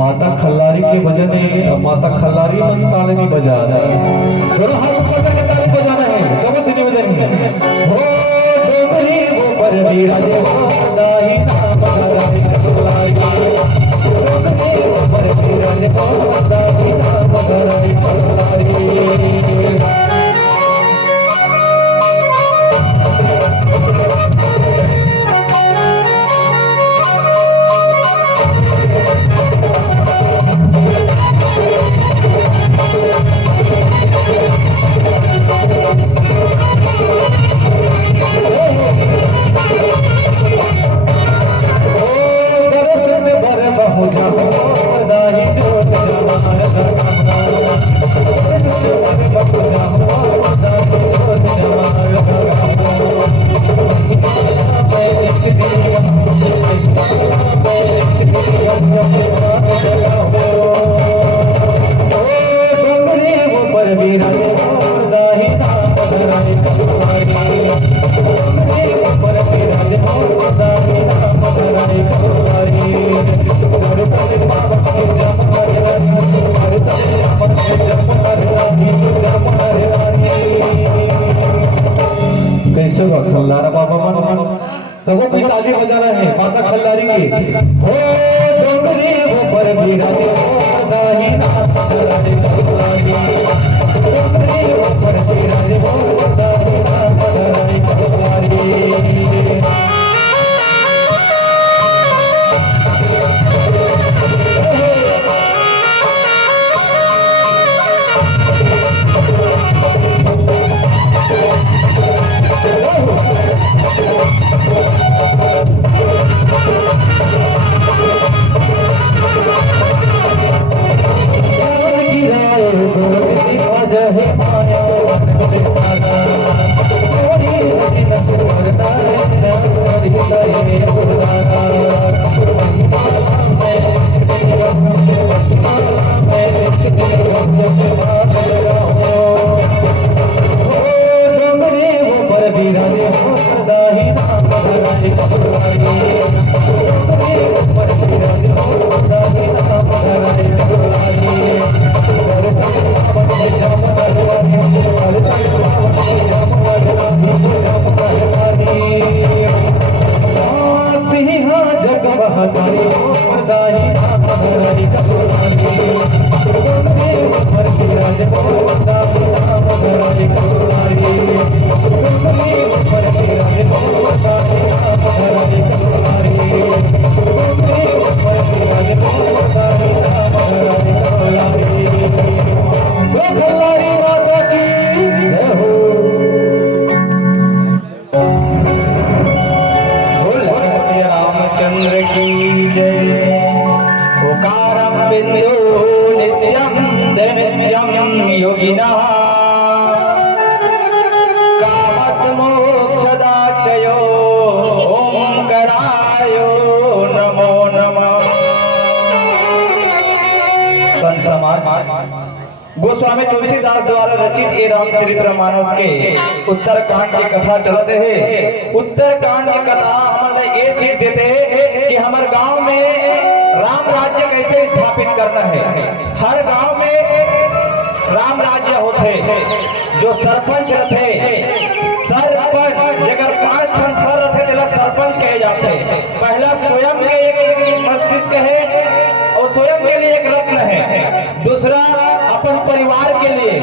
माता खल्लारी के भजन है। माता खल्लारी मन ताल नहीं बजा रहा है, दोनों हाथ ऊपर करके ताली बजाना है। सबसे निवेदन है, हो डोगरी वो पर विराजे हो दाही नाम खल्लारी खल्लारी, डोगरी वो पर विराजे हो दाही नाम खल्लारी खल्लारी। खल्लारा बाबा मन सबको कोई ताली बजाना है माता खल्लारी की। हो डोगरी वो पर विराजे हो दाही नाम खल्लारी खल्लारी, डोगरी वो पर विराजे हो दाही नाम खल्लारी खल्लारी। चंद्र की जय, ओकार समाज गोस्वामी तुलसीदास द्वारा रचित ये रामचरितमानस के उत्तरकांड की कथा चलते हैं। उत्तरकांड की कथा हमारे ये सीख देते हैं कि हमारे गांव में राम राज्य कैसे स्थापित करना है। हर गांव में राम राज्य होते, जो सरपंच रहते, सरपंच जगह 5 ठन सर रहते तेला सरपंच कहे जाते। पहला स्वयं के एक मस्तिष्क है और स्वयं के लिए एक रत्न है, दूसरा अपन परिवार के लिए,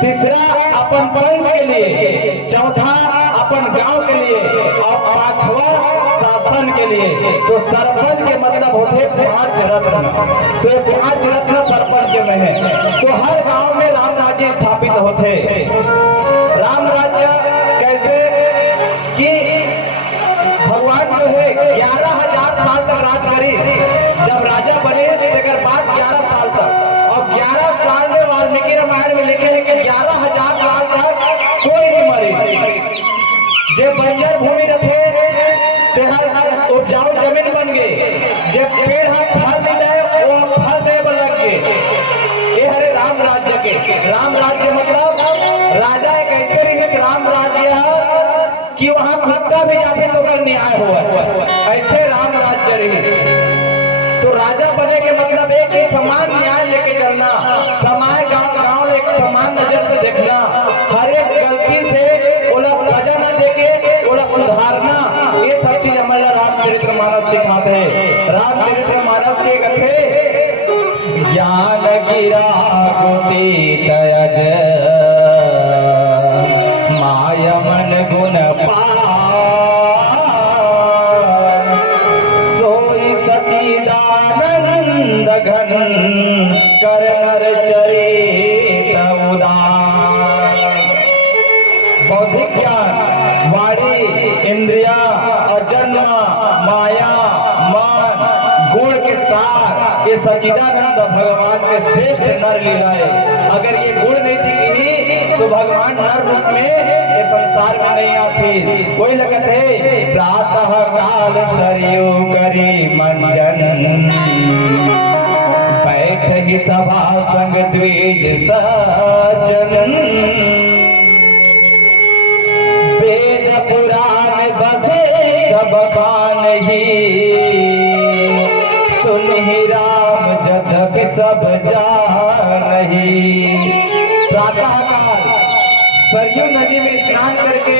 तीसरा अपन वंश के लिए, चौथा अपन गांव के लिए और पांचवा शासन के लिए। तो सरपंच के मतलब होते 5 रत्न। तो ये 5 रत्न सरपंच के में है। तो हर गांव में राम राज्य स्थापित होते। राम राज्य कैसे कि भगवान जो है 11,000 साल तक राज करी। जब राजा बने तेकर बाद 11 साल तक, और 11 साल में वाल्मीकि रामायण में लिखे हैं कि 11,000 साल तक कोई नहीं मरे। जे बंजर भूमि रखे उपजाऊ जमीन बन गए, जे पेड़ फल नहीं दे वो फल दे लग गए। ये हरे राम राज्य के। राम राज्य मतलब राजा एक ऐसे रही राम राज्य है कि वहां कुत्ता भी जाते तो न्याय हुआ, ऐसे राम राज्य रही। तो राजा बने के मतलब एक ही समान न्याय लेके चलना, समाज गांव एक समान नजर से देखना, हर एक गलती से ओला सजा न देके ओला सुधारना। ये सब चीज हमारा रामचरितमानस सिखाते हैं। रामचरितमानस के कथे ज्ञान गिरा गोती तयज माया मन गुण घन कर नर चरित उदार। बौद्धिक ज्ञान, वाणी, इंद्रिया और जन्म, माया, मान, गुण के साथ ये सच्चिदानंद भगवान के श्रेष्ठ नर लीलाएं। अगर ये गुण नहीं दिखी तो भगवान नर रूप में ये संसार में नहीं आती। कोई लगत है प्रातः काल सरयू करी मंजन, बैठ ही सभा संग द्विज सज्जन, वेद पुराण बसे सब कान ही, सुन ही राम जब सब जान ही। प्रातः काल सरयू नदी में स्नान करके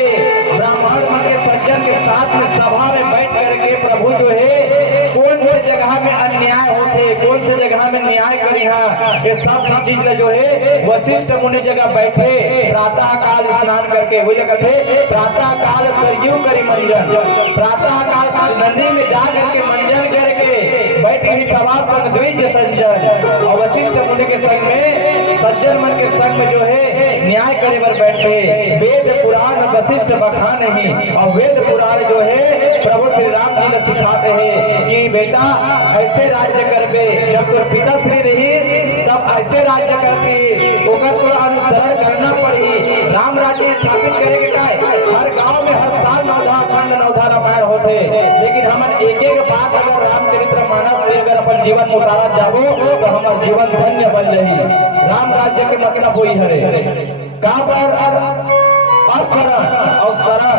ब्राह्मण के सज्जन के साथ में सभा में बैठ करके प्रभु जो है कौन से जगह में अन्याय होते, कौन से जगह में न्याय करी है, ये सब चीज जो है वशिष्ठ मुनि जगह बैठे प्रातः काल स्नान करके। वो कहते प्रातः काल सरयू करी मंजन, प्रातः काल नदी में जा करके मंजन करके बैठ गई सभा संग द्विज सज्जन। और वशिष्ठ मुनि के संग में सज्जन मन के संग में जो है न्याय करे पर बैठे। वेद पुराण वशिष्ठ बखान ही, और वेद पुराण जो है प्रभु श्री राम जी ने सिखाते हैं कि बेटा ऐसे राज्य करबे, जब तो पिता श्री रही तब ऐसे राज्य करती, थोड़ा अनुसरण करना पड़ी। राम राज्य स्थापित करेंगे का हर गांव में हर साल 9 रामायण होते, लेकिन हमारे एक बात अगर रामचरितमानस से अगर अपन जीवन उतारा जाबो तो हमारा जीवन धन्य बन रही। राम राज्य के मतलब हुई हरे कहाँ पर असरण और शरण,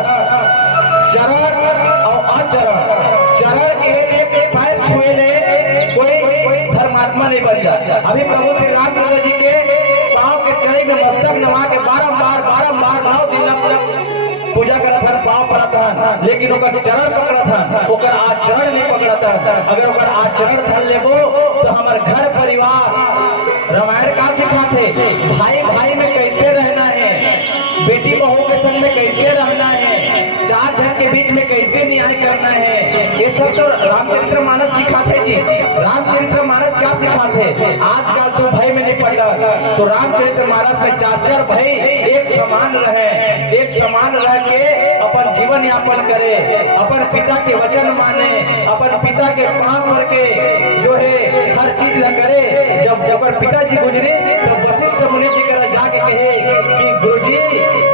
चरण और आचरण। चरण के एक पैर छुए ले कोई धर्मात्मा नहीं बन जाता। अभी प्रभु श्री रामचंद्र जी के पांव के चढ़े में मस्तक नवा के बारंबार 9 दिन पूजा करत हन, पांव पड़त हन, लेकिन ओकर चरण पकड़त हन, ओकर आचरण नहीं पकड़त हन। अगर ओकर आचरण धन लेबो तो हमार घर परिवार रामायण का सिखाते, भाई भाई में कैसे रहना है, बेटी बहू के संग में कैसे रहना है, 4 जन के बीच में कैसे न्याय करना है, ये सब तो रामचरितमानस सिखाते जी। रामचरितमानस क्या सिखाते? आजकल तो भाई में नहीं पड़ा, तो रामचरितमानस में 4 भाई एक समान रहे, एक समान रह के अपन जीवन यापन करे, अपन पिता के वचन माने, अपन पिता के पांव पर के जो है हर चीज न करे। जब जब पिताजी गुजरे तो वशिष्ठ मुनि जी कर जाके कहे कि गुरुजी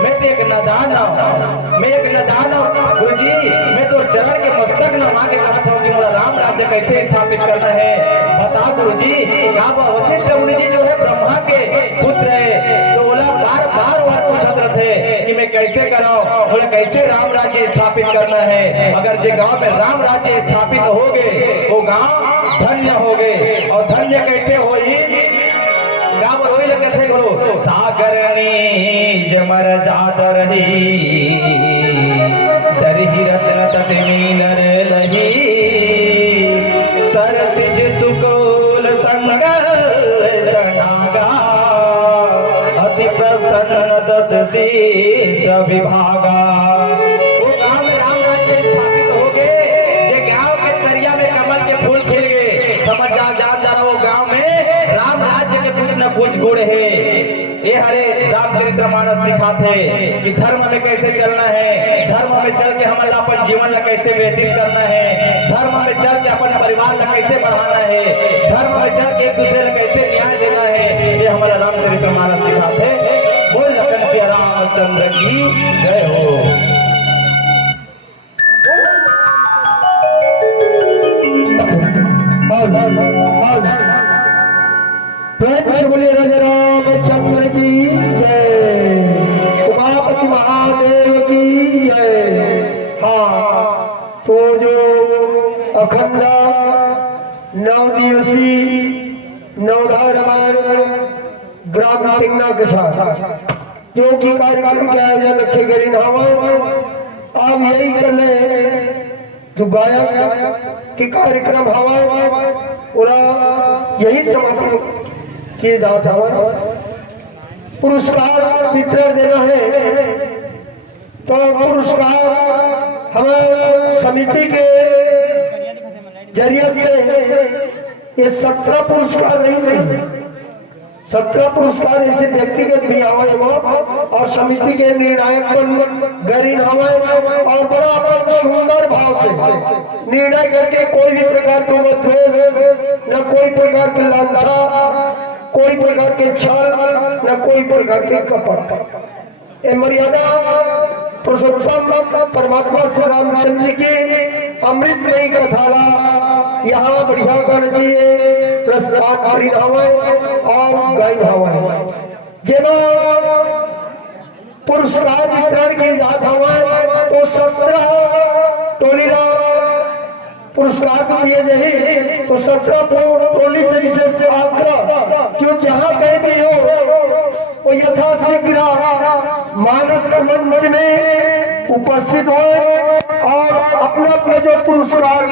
मैं तो एक नादान हूँ, मैं एक नादान हूँ गुरुजी, मैं तो चरण के मस्तक नमा के कहा था कि मेरा राम राज्य कैसे स्थापित करना है, बता दो गुरुजी, कहा वशिष्ठ मुनि जी जो है ब्रह्मा के पुत्र है, तो बोला बार बार पूछत रहे कि मैं कैसे कराऊं, बोला कैसे राम राज्य स्थापित करना है। अगर जे गांव में राम राज्य स्थापित हो गए वो गांव धन्य हो गए। और धन्य कैसे होई, गांव रोई लगे थे गुरु, सागर नीज मर जात रही, दरही रत्न तट मीनर लही, सरसिज सुकोल संग तनागा, अति प्रसन्न दस देश विभागा। वो गांव में राम राज्य स्थापित हो गए, जे गांव के तरिया में कमल के फूल खिल गए, समझ जान जाना वो गांव में राम राज्य के कुछ न कुछ गुण है। ये हरे रामचरितमानस सिखाते कि धर्म में कैसे चलना है, धर्म में चल के हमारा अपन जीवन ला कैसे व्यतीत करना है, धर्म में चल के अपन परिवार ला कैसे बढ़ाना है, धर्म में चल के एक दूसरे ला कैसे न्याय देना है, ये हमारा रामचरितमानस सिखाते। बोल लखन सिया रामचंद्र की जय हो। बोलिए राजा रामचंद्र की जय, उमापति महादेव की जय। हाँ, तो जो अखंड 9 दिवसीय नवधा रामायण ग्राम टिंगना के साथ जो कि कार्यक्रम के आयोजन रखे गरीन हवा, आप यही कर ले जो गायक के कार्यक्रम हवा पूरा यही समापन किए जाता है। पुरस्कार वितरण देना है, तो पुरस्कार हमारे समिति के जरिए से ये 17 पुरस्कार नहीं से 17 पुरस्कार ऐसे व्यक्तिगत भी हवाए और समिति के निर्णायक गरीन हवाए और बड़ा सुंदर भाव से निर्णय करके कोई भी प्रकार के मतभेद न कोई प्रकार की लांछा, कोई प्रकार के छल न कोई प्रकार के कपट। ये मर्यादा पुरुषोत्तम परमात्मा श्री रामचंद्र जी की अमृतमयी कथा यहाँ बढ़िया करना चाहिए, प्रसाद करी और गाय हवा जेना पुरस्कार वितरण की जात हवा, तो 17 टोली पुरस्कार तो दिए जाए, तो 17 टोली से विशेष आग्रह क्यों जहाँ कहीं भी हो वो यथाशीघ्र मानस मंच में उपस्थित हो और अपना अपना जो पुरस्कार